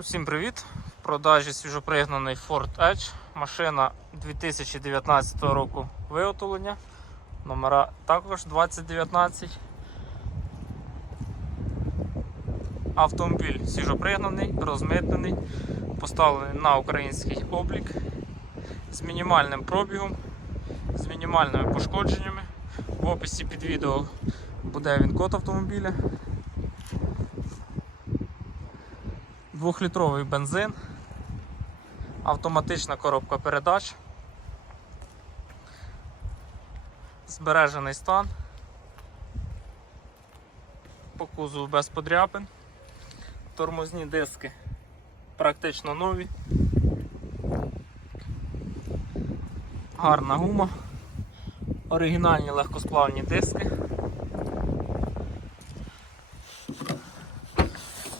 Усім привіт! В продажі свіжопригнаний Ford Edge. Машина 2019 року виготовлення. Номера також 2019. Автомобіль свіжопригнаний, розмитнений, поставлений на український облік з мінімальним пробігом, з мінімальними пошкодженнями. В описі під відео буде він код автомобіля. Двохлітровий бензин, автоматична коробка передач, збережений стан, по кузову без подряпин, тормозні диски практично нові, гарна гума, оригінальні легкосплавні диски.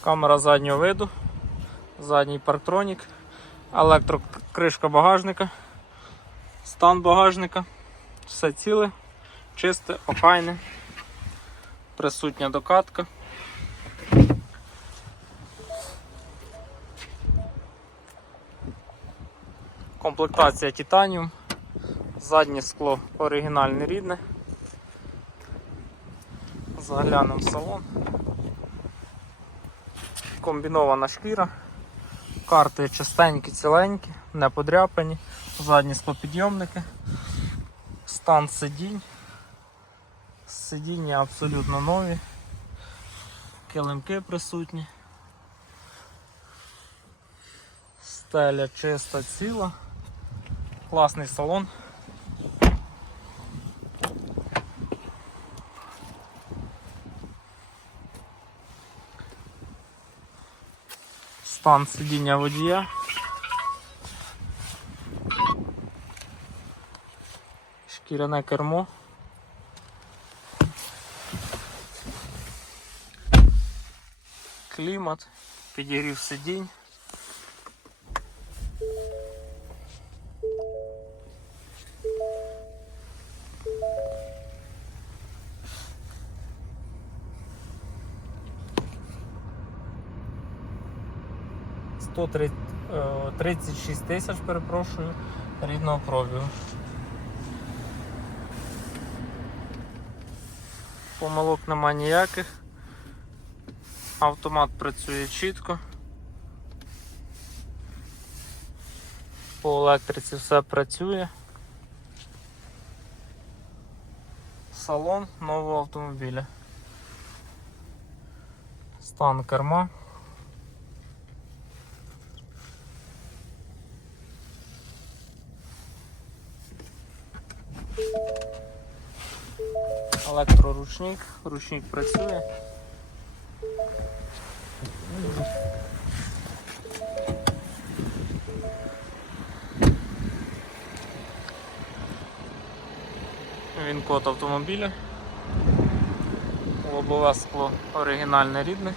Камера заднього виду, задній парктронік, електрокришка багажника, стан багажника, все ціле, чисте, охайне, присутня докатка. Комплектація титаніум, заднє скло оригінальне рідне. Заглянемо в салон комбінована шкіра. Карти чистенькі, ціленькі, не подряпані, задні спопідйомники, стан сидінь. Сидіння абсолютно нові, килимки присутні. Стеля чиста ціла, класний салон. Стан сидіння водія. Шкіряне кермо. Клімат, підігрів сидінь. Сто три- е, 36 тисяч, перепрошую, рідного пробігу. Помилок нема ніяких. Автомат працює чітко. По електриці все працює. Салон нового автомобіля. Стан керма. Електроручник, ручник працює. Він код автомобіля. Лобове скло оригінальне рідне.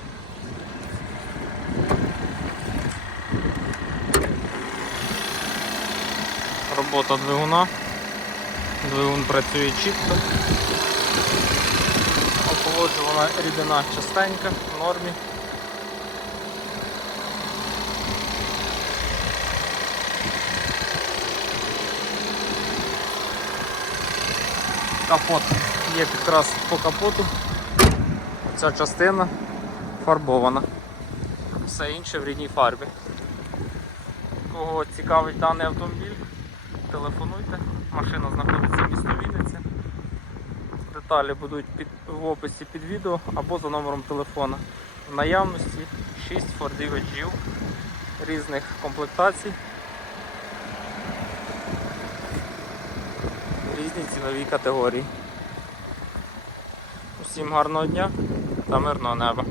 Робота двигуна. Двигун працює чітко. Охолоджувана рідина частенька, в нормі. Капот є якраз по капоту. Ця частина фарбована. Все інше в рідній фарбі. Кого цікавить даний автомобіль, телефонуйте. Машина знаходиться в місті Вінниця. Деталі будуть під, в описі під відео або за номером телефона. В наявності 6 Ford Edge різних комплектацій. Різні цінові категорії. Усім гарного дня та мирного неба.